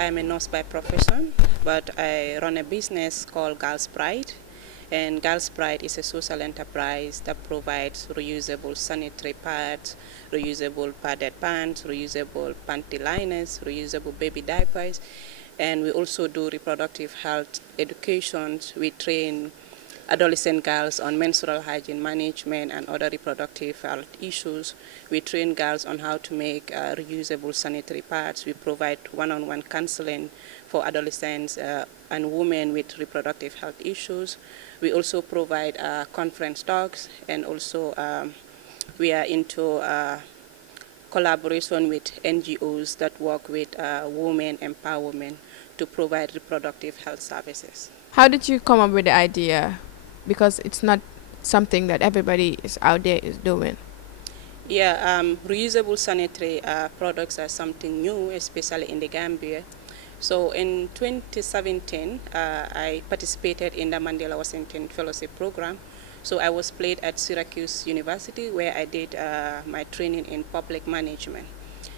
I'm a nurse by profession, but I run a business called Girls Pride. And Girls Pride is a social enterprise that provides reusable sanitary pads, reusable padded pants, reusable panty liners, reusable baby diapers. And we also do reproductive health education. We train adolescent girls on menstrual hygiene management and other reproductive health issues. We train girls on how to make reusable sanitary pads. We provide one-on-one counseling for adolescents and women with reproductive health issues. We also provide conference talks, and also we are into collaboration with NGOs that work with women empowerment to provide reproductive health services. How did you come up with the idea? Because it's not something that everybody is out there is doing. Yeah, reusable sanitary products are something new, especially in the Gambia. So in 2017, I participated in the Mandela Washington Fellowship Program. So I was placed at Syracuse University, where I did my training in public management.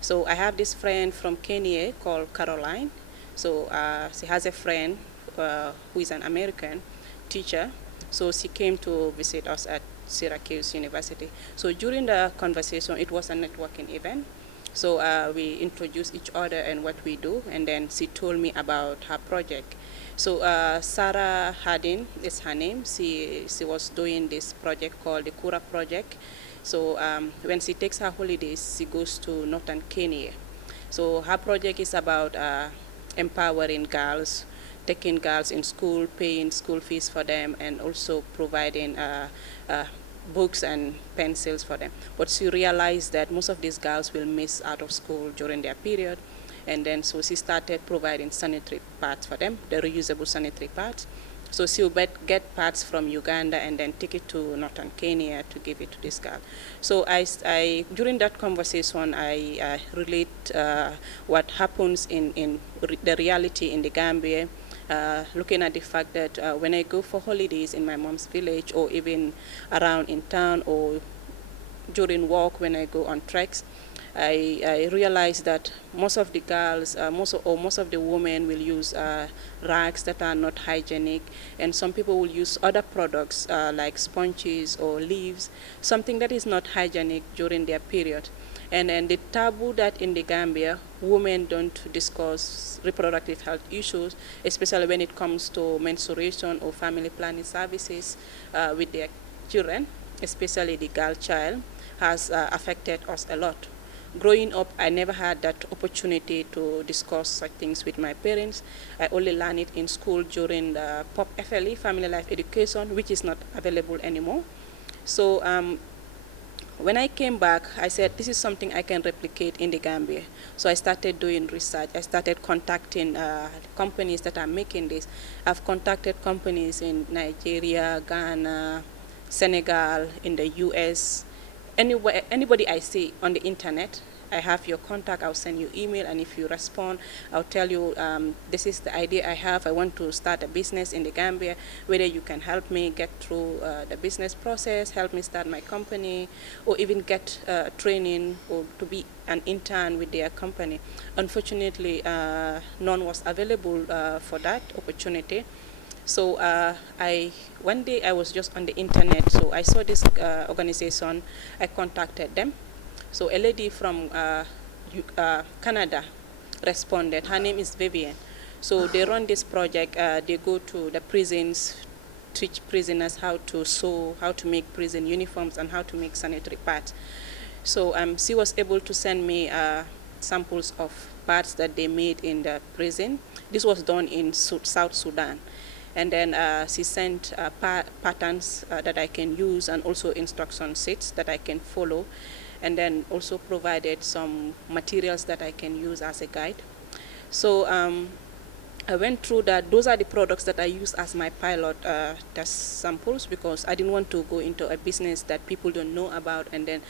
So I have this friend from Kenya called Caroline. So she has a friend who is an American teacher. So she came to visit us at Syracuse University. So during the conversation, it was a networking event. So we introduced each other and what we do, and then she told me about her project. So Sarah Hardin is her name. She was doing this project called the Kura Project. So when she takes her holidays, she goes to northern Kenya. So her project is about empowering girls, taking girls in school, paying school fees for them, and also providing books and pencils for them. But she realized that most of these girls will miss out of school during their period. And then so she started providing sanitary pads for them, the reusable sanitary pads. So she'll get pads from Uganda and then take it to northern Kenya to give it to this girl. So I during that conversation, I relate what happens in the reality in the Gambia, looking at the fact that when I go for holidays in my mom's village, or even around in town, or during work when I go on treks, I realized that most of the girls, most of the women will use rags that are not hygienic, and some people will use other products like sponges or leaves, something that is not hygienic during their period. And then the taboo that in the Gambia, women don't discuss reproductive health issues, especially when it comes to menstruation or family planning services with their children, especially the girl child, has affected us a lot. Growing up, I never had that opportunity to discuss such things with my parents. I only learned it in school during the POP FLE, Family Life Education, which is not available anymore. So when I came back, I said, this is something I can replicate in the Gambia. So I started doing research. I started contacting companies that are making this. I've contacted companies in Nigeria, Ghana, Senegal, in the US. Anybody I see on the internet, I have your contact, I'll send you email, and if you respond, I'll tell you this is the idea I have. I want to start a business in the Gambia, whether you can help me get through the business process, help me start my company, or even get training or to be an intern with their company. Unfortunately, none was available for that opportunity. So one day I was just on the internet, so I saw this organization. I contacted them. So a lady from Canada responded. Her name is Vivian. So they run this project. They go to the prisons, teach prisoners how to sew, how to make prison uniforms, and how to make sanitary pads. So she was able to send me samples of pads that they made in the prison. This was done in South Sudan. And then she sent patterns that I can use, and also instruction sets that I can follow, and then also provided some materials that I can use as a guide. So I went through that. Those are the products that I use as my pilot test samples, because I didn't want to go into a business that people don't know about and then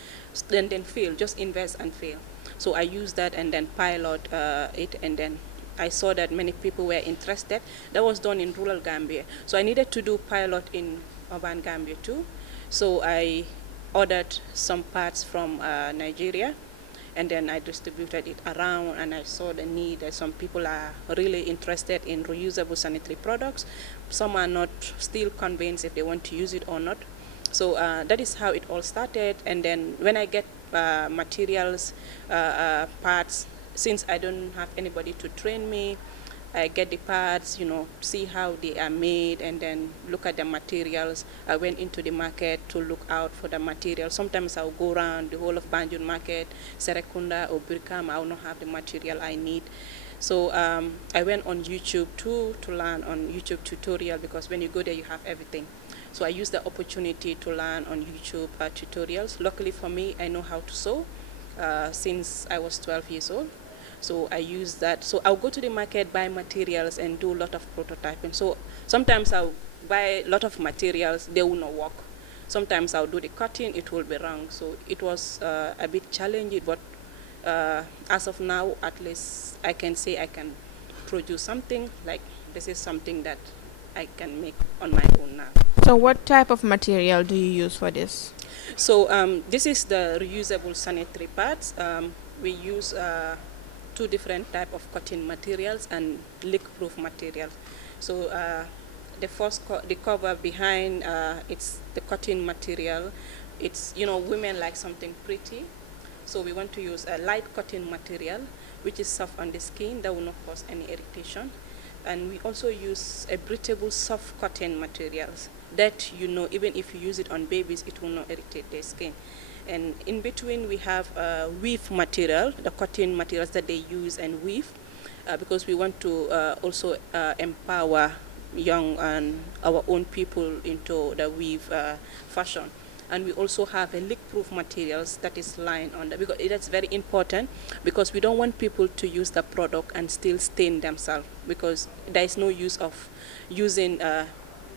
fail, just invest and fail. So I used that and then pilot it, and then I saw that many people were interested. That was done in rural Gambia. So I needed to do pilot in urban Gambia too. So I ordered some parts from Nigeria, and then I distributed it around, and I saw the need that some people are really interested in reusable sanitary products. Some are not still convinced if they want to use it or not. So that is how it all started. And then when I get materials, parts, since I don't have anybody to train me, I get the parts, see how they are made, and then look at the materials. I went into the market to look out for the materials. Sometimes I'll go around the whole of Banjul market, Serekunda or Birkam, I will not have the material I need. So I went on YouTube too to learn on YouTube tutorial, because when you go there you have everything. So I used the opportunity to learn on YouTube tutorials. Luckily for me, I know how to sew since I was 12 years old. So I use that. So I'll go to the market, buy materials, and do a lot of prototyping. So sometimes I'll buy a lot of materials, they will not work. Sometimes I'll do the cutting, it will be wrong. So it was a bit challenging, but as of now, at least I can say I can produce something, like this is something that I can make on my own now. So what type of material do you use for this? So this is the reusable sanitary pads. We use two different type of cotton materials and leak-proof materials. So the first the cover behind, it's the cotton material. It's, women like something pretty, so we want to use a light cotton material which is soft on the skin, that will not cause any irritation. And we also use a breathable soft cotton materials that, even if you use it on babies, it will not irritate their skin. And in between we have weave material, the cotton materials that they use and weave, because we want to also empower young and our own people into the weave fashion. And we also have a leak-proof materials that is lined on that, because that's very important, because we don't want people to use the product and still stain themselves, because there is no use of using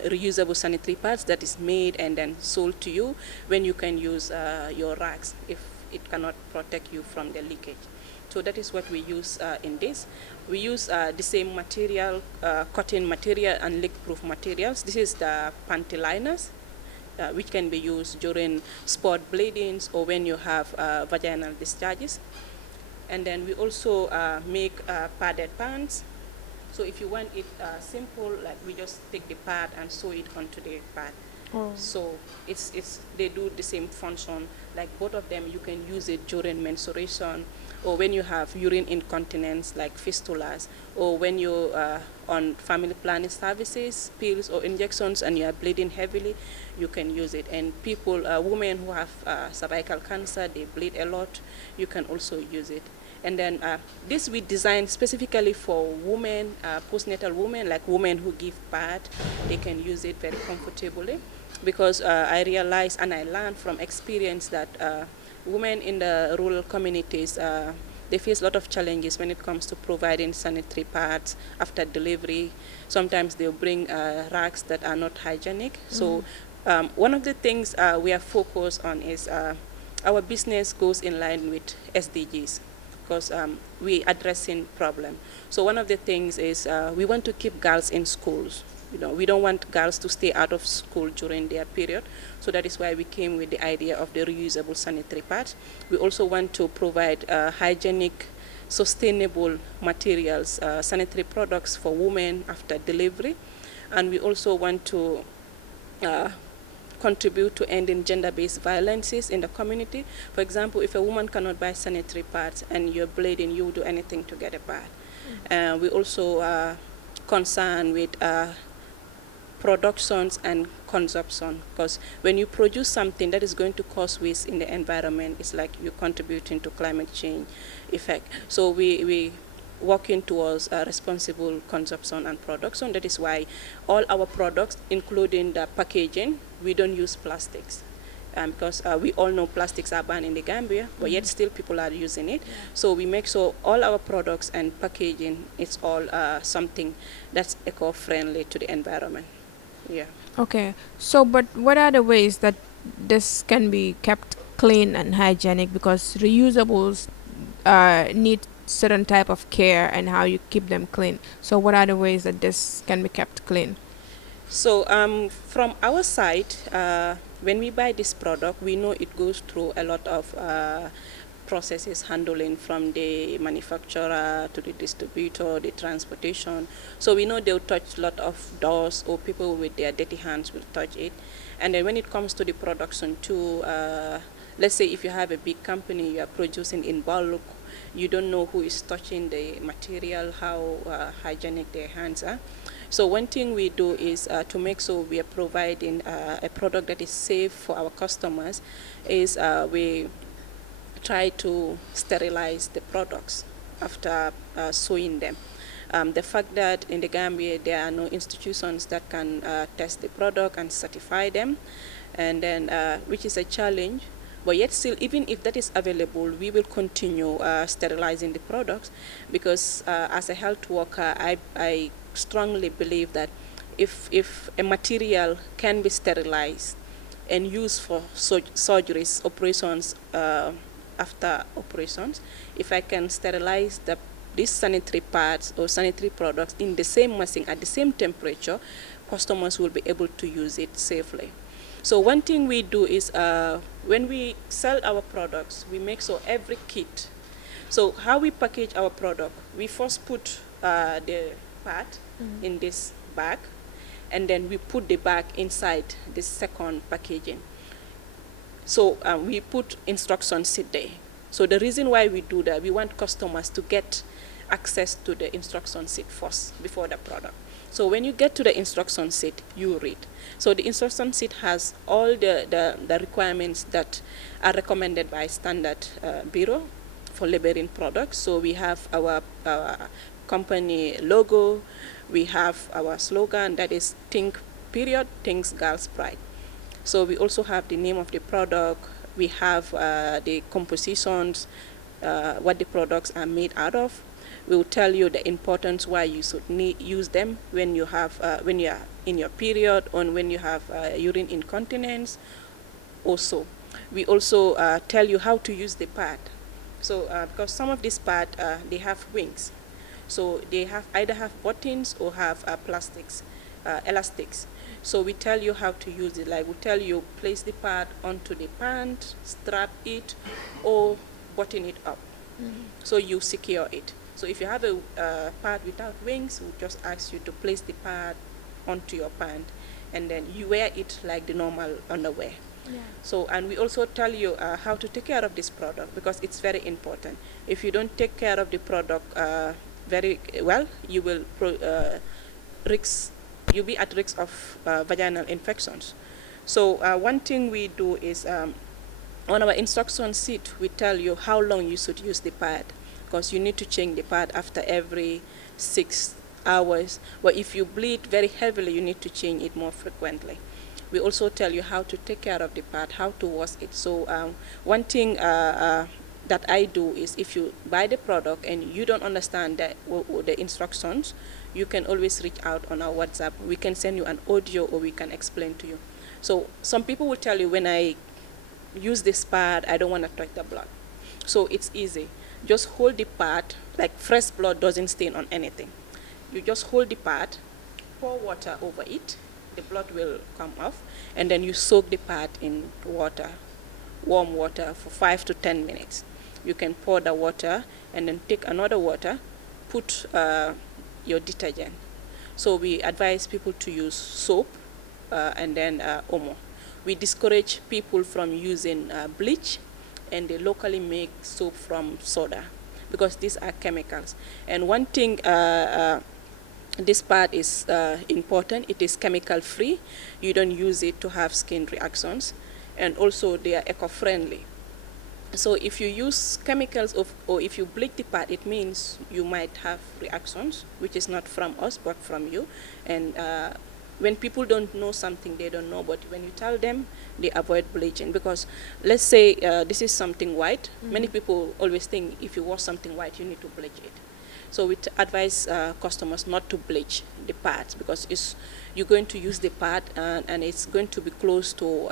reusable sanitary pads that is made and then sold to you when you can use your rags if it cannot protect you from the leakage. So that is what we use in this. We use the same material, cotton material and leak-proof materials. This is the panty liners, which can be used during spot bleedings or when you have vaginal discharges. And then we also make padded pants. So if you want it simple, like we just take the pad and sew it onto the pad. Oh. So they do the same function. Like both of them, you can use it during menstruation, or when you have urine incontinence like fistulas, or when you're on family planning services, pills or injections, and you are bleeding heavily, you can use it. And people, women who have cervical cancer, they bleed a lot, you can also use it. And then this we designed specifically for women, postnatal women, like women who give birth. They can use it very comfortably, because I realized and I learned from experience that women in the rural communities, they face a lot of challenges when it comes to providing sanitary pads after delivery. Sometimes they'll bring rags that are not hygienic. So one of the things we are focused on is our business goes in line with SDGs, because we addressing problem. So one of the things is we want to keep girls in schools. We don't want girls to stay out of school during their period. So that is why we came with the idea of the reusable sanitary pads. We also want to provide hygienic, sustainable materials, sanitary products for women after delivery. And we also want to contribute to ending gender-based violences in the community. For example, if a woman cannot buy sanitary pads and you're bleeding, you will do anything to get a pad. We also are concerned with productions and consumption, because when you produce something that is going to cause waste in the environment, it's like you're contributing to climate change effect. So we working towards responsible consumption and production. That is why all our products, including the packaging, we don't use plastics. Because we all know plastics are banned in the Gambia, but yet still people are using it. So we make sure all our products and packaging, it's all something that's eco-friendly to the environment. Yeah. Okay. So, but what are the ways that this can be kept clean and hygienic? Because reusables need certain type of care and how you keep them clean. So, what are the ways that this can be kept clean? So from our side, when we buy this product, we know it goes through a lot of processes handling from the manufacturer to the distributor, the transportation. So we know they'll touch a lot of doors, or people with their dirty hands will touch it. And then when it comes to the production too, let's say if you have a big company, you are producing in bulk, you don't know who is touching the material, how hygienic their hands are. So one thing we do is to make sure we are providing a product that is safe for our customers is we try to sterilize the products after sewing them. The fact that in the Gambia there are no institutions that can test the product and certify them, and then which is a challenge. But yet still, even if that is available, we will continue sterilizing the products, because as a health worker, I strongly believe that if a material can be sterilized and used for surgeries, operations, after operations, if I can sterilize these sanitary pads or sanitary products in the same machine at the same temperature, customers will be able to use it safely. So one thing we do is when we sell our products, we make so every kit. So how we package our product, we first put the pad in this bag, and then we put the bag inside this second packaging. So we put instruction sheet there. So the reason why we do that, we want customers to get access to the instruction sheet first before the product. So when you get to the instruction sheet, you read. So the instruction sheet has all the requirements that are recommended by Standard Bureau for labeling products. So we have our company logo, we have our slogan, that is think period, thinks girls pride. So we also have the name of the product, we have the compositions, what the products are made out of. We will tell you the importance why you should use them when you have when you are in your period, or when you have urine incontinence. Also, we also tell you how to use the pad. So because some of these pad they have wings, so they have either have buttons or have plastics, elastics. So we tell you how to use it. Like we tell you, place the pad onto the pant, strap it, or button it up. So you secure it. So if you have a pad without wings, we just ask you to place the pad onto your pant, and then you wear it like the normal underwear. Yeah. So, and we also tell you how to take care of this product, because it's very important. If you don't take care of the product very well, you will you'll be at risk of vaginal infections. So one thing we do is on our instruction sheet, we tell you how long you should use the pad, because you need to change the pad after every 6 hours. But if you bleed very heavily, you need to change it more frequently. We also tell you how to take care of the pad, how to wash it. So one thing that I do is, if you buy the product and you don't understand the instructions, you can always reach out on our WhatsApp. We can send you an audio, or we can explain to you. So some people will tell you, when I use this pad, I don't want to touch the blood. So it's easy. Just hold the pad, like fresh blood doesn't stain on anything. You just hold the pad, pour water over it, the blood will come off, and then you soak the pad in water, warm water, for 5 to 10 minutes. You can pour the water and then take another water, put your detergent. So we advise people to use soap and then Omo. We discourage people from using bleach and the locally made soap from soda, because these are chemicals. And one thing, this part is important, it is chemical free. You don't use it to have skin reactions, and also they are eco-friendly. So if you use chemicals or if you bleach the pad, it means you might have reactions, which is not from us but from you. And when people don't know something, they don't know, but when you tell them, they avoid bleaching. Because let's say this is something white, many people always think if you wash something white, you need to bleach it. So we advise customers not to bleach the pads, because you're going to use the pad and it's going to be close to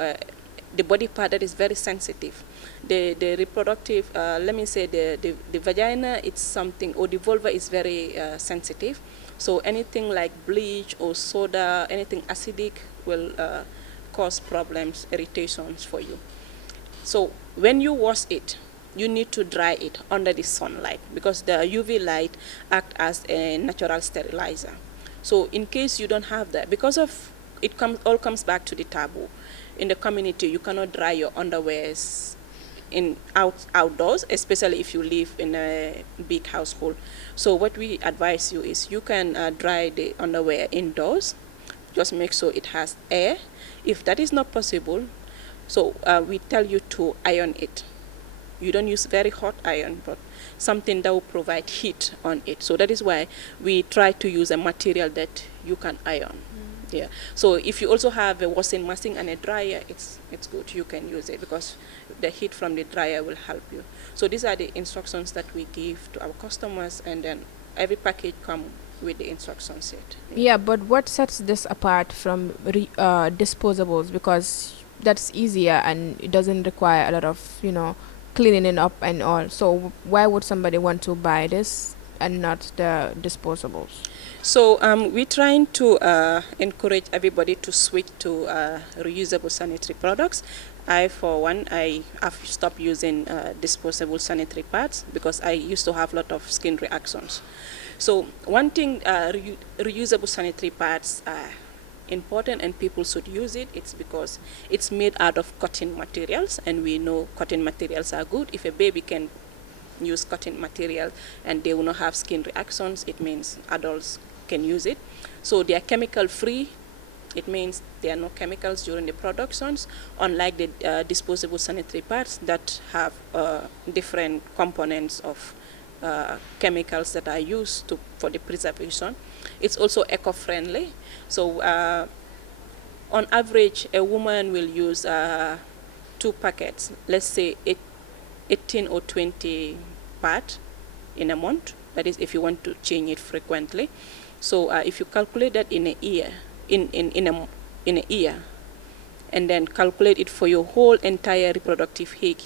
the body part that is very sensitive. The reproductive, let me say the vagina, it's something, or the vulva is very sensitive. So anything like bleach or soda, anything acidic will cause problems, irritations for you. So when you wash it, you need to dry it under the sunlight because the UV light act as a natural sterilizer. So in case you don't have that, because of it all comes back to the taboo. In the community, you cannot dry your underwears outdoors, especially if you live in a big household. So what we advise you is you can dry the underwear indoors. Just make sure it has air. If that is not possible, so we tell you to iron it. You don't use very hot iron, but something that will provide heat on it. So that is why we try to use a material that you can iron. Yeah. So if you also have a washing machine and a dryer, it's good. You can use it because the heat from the dryer will help you. So these are the instructions that we give to our customers, and then every package comes with the instruction set. Yeah, but what sets this apart from disposables? Because that's easier and it doesn't require a lot of, cleaning up and all. So why would somebody want to buy this and not the disposables? So we're trying to encourage everybody to switch to reusable sanitary products. For one, I have stopped using disposable sanitary pads because I used to have a lot of skin reactions. So one thing, reusable sanitary pads are important and people should use it. It's because it's made out of cotton materials, and we know cotton materials are good. If a baby can use cotton material and they will not have skin reactions, it means adults can use it. So they are chemical free. It means there are no chemicals during the productions, unlike the disposable sanitary pads that have different components of chemicals that are used for the preservation. It's also eco-friendly. So on average, a woman will use 2 packets, let's say 18 or 20 pads in a month. That is if you want to change it frequently. So if you calculate that in a year, in a year, and then calculate it for your whole entire reproductive age,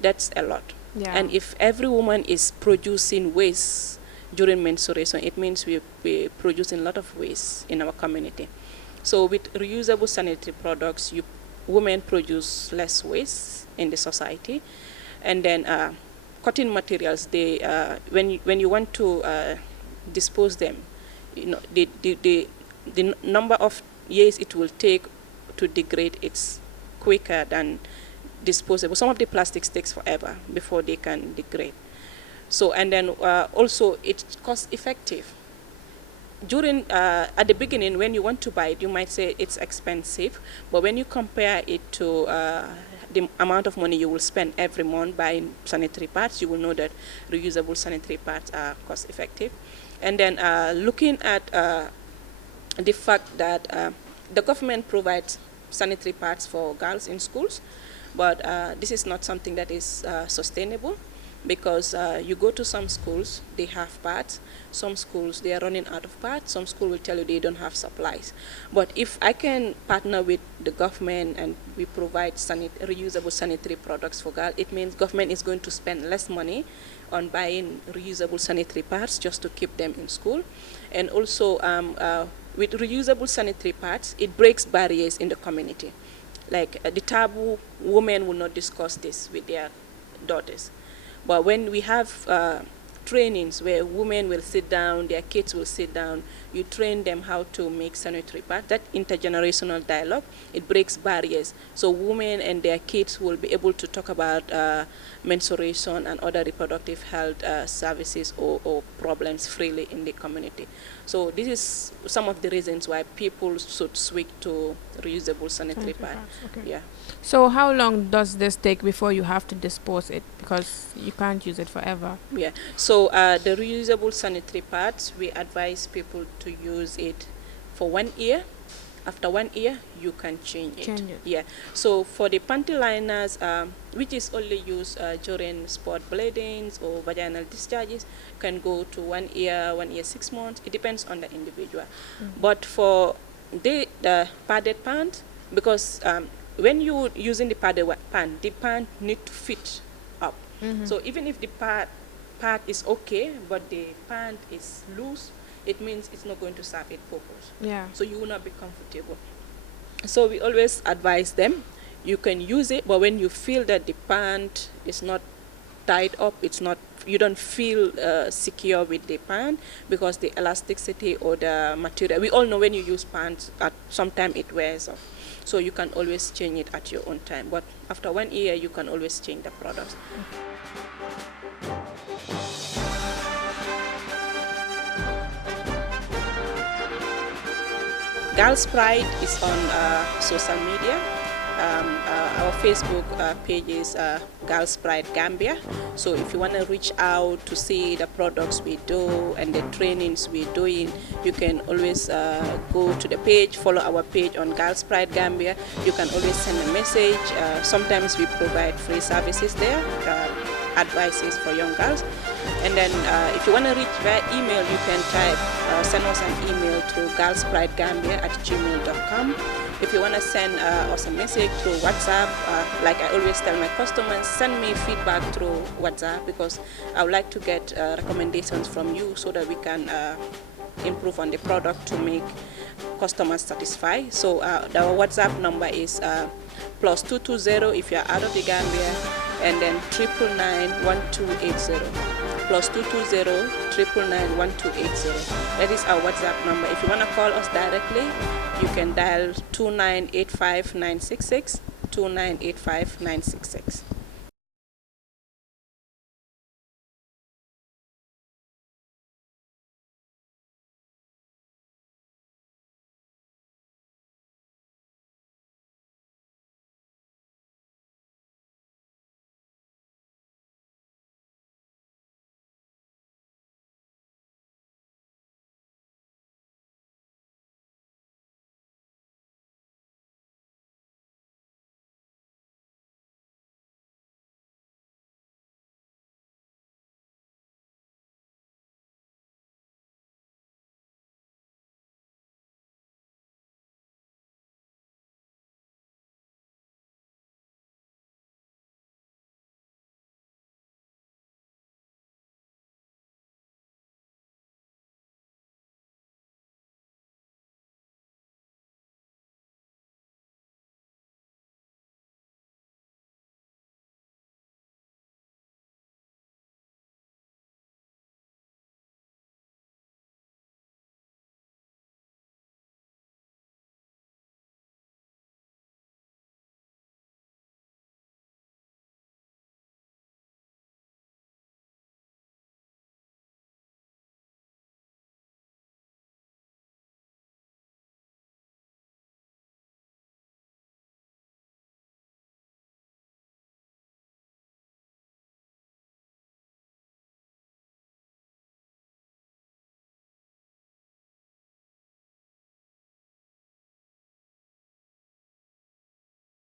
that's a lot. Yeah. And if every woman is producing waste during menstruation, it means we're producing a lot of waste in our community. So with reusable sanitary products, women produce less waste in the society. And then cotton materials, when you want to dispose them, the number of years it will take to degrade, it's quicker than disposable. Some of the plastics takes forever before they can degrade. So, and then also it's cost effective. At the beginning, when you want to buy it, you might say it's expensive, but when you compare it to the amount of money you will spend every month buying sanitary pads, you will know that reusable sanitary pads are cost effective. And then looking at the fact that the government provides sanitary pads for girls in schools, but this is not something that is sustainable, because you go to some schools, they have pads. Some schools, they are running out of pads. Some schools will tell you they don't have supplies. But if I can partner with the government and we provide reusable sanitary products for girls, it means government is going to spend less money on buying reusable sanitary pads just to keep them in school. And also with reusable sanitary pads, it breaks barriers in the community. Like the taboo, women will not discuss this with their daughters. But when we have trainings where women will sit down, their kids will sit down, you train them how to make sanitary pads, that intergenerational dialogue, it breaks barriers. So women and their kids will be able to talk about menstruation and other reproductive health services or problems freely in the community. So this is some of the reasons why people should switch to reusable sanitary pads. Okay. Yeah. So how long does this take before you have to dispose it? Because you can't use it forever. Yeah. So the reusable sanitary pads, we advise people to use it for 1 year. After 1 year, you can change it. Yeah. So for the panty liners, which is only used during spot bleedings or vaginal discharges, can go to 1 year, 1 year, 6 months. It depends on the individual. But for the padded pant, because when you're using the padded pant, the pant need to fit up. So even if the part is okay, but the pant is loose, it means it's not going to serve its purpose. Yeah. So you will not be comfortable. So we always advise them, you can use it, but when you feel that the pant is not tied up. It's not, you don't feel secure with the pant because the elasticity or the material. We all know when you use pants, at some time it wears off. So you can always change it at your own time. But after 1 year, you can always change the products. Girls Pride is on social media. Our Facebook page is Girls Pride Gambia. So if you want to reach out to see the products we do and the trainings we're doing, you can always go to the page, follow our page on Girls Pride Gambia. You can always send a message. Sometimes we provide free services there, advices for young girls. And then if you want to reach via email, you can send us an email to girlspridegambia@gmail.com. If you want to send us a message through WhatsApp, like I always tell my customers, send me feedback through WhatsApp because I would like to get recommendations from you so that we can improve on the product to make customers satisfied. So the WhatsApp number is +220 if you're out of the Gambia, and then 999-1280. +220 999-1280. That is our WhatsApp number. If you want to call us directly, you can dial 2985-966, 2985-966.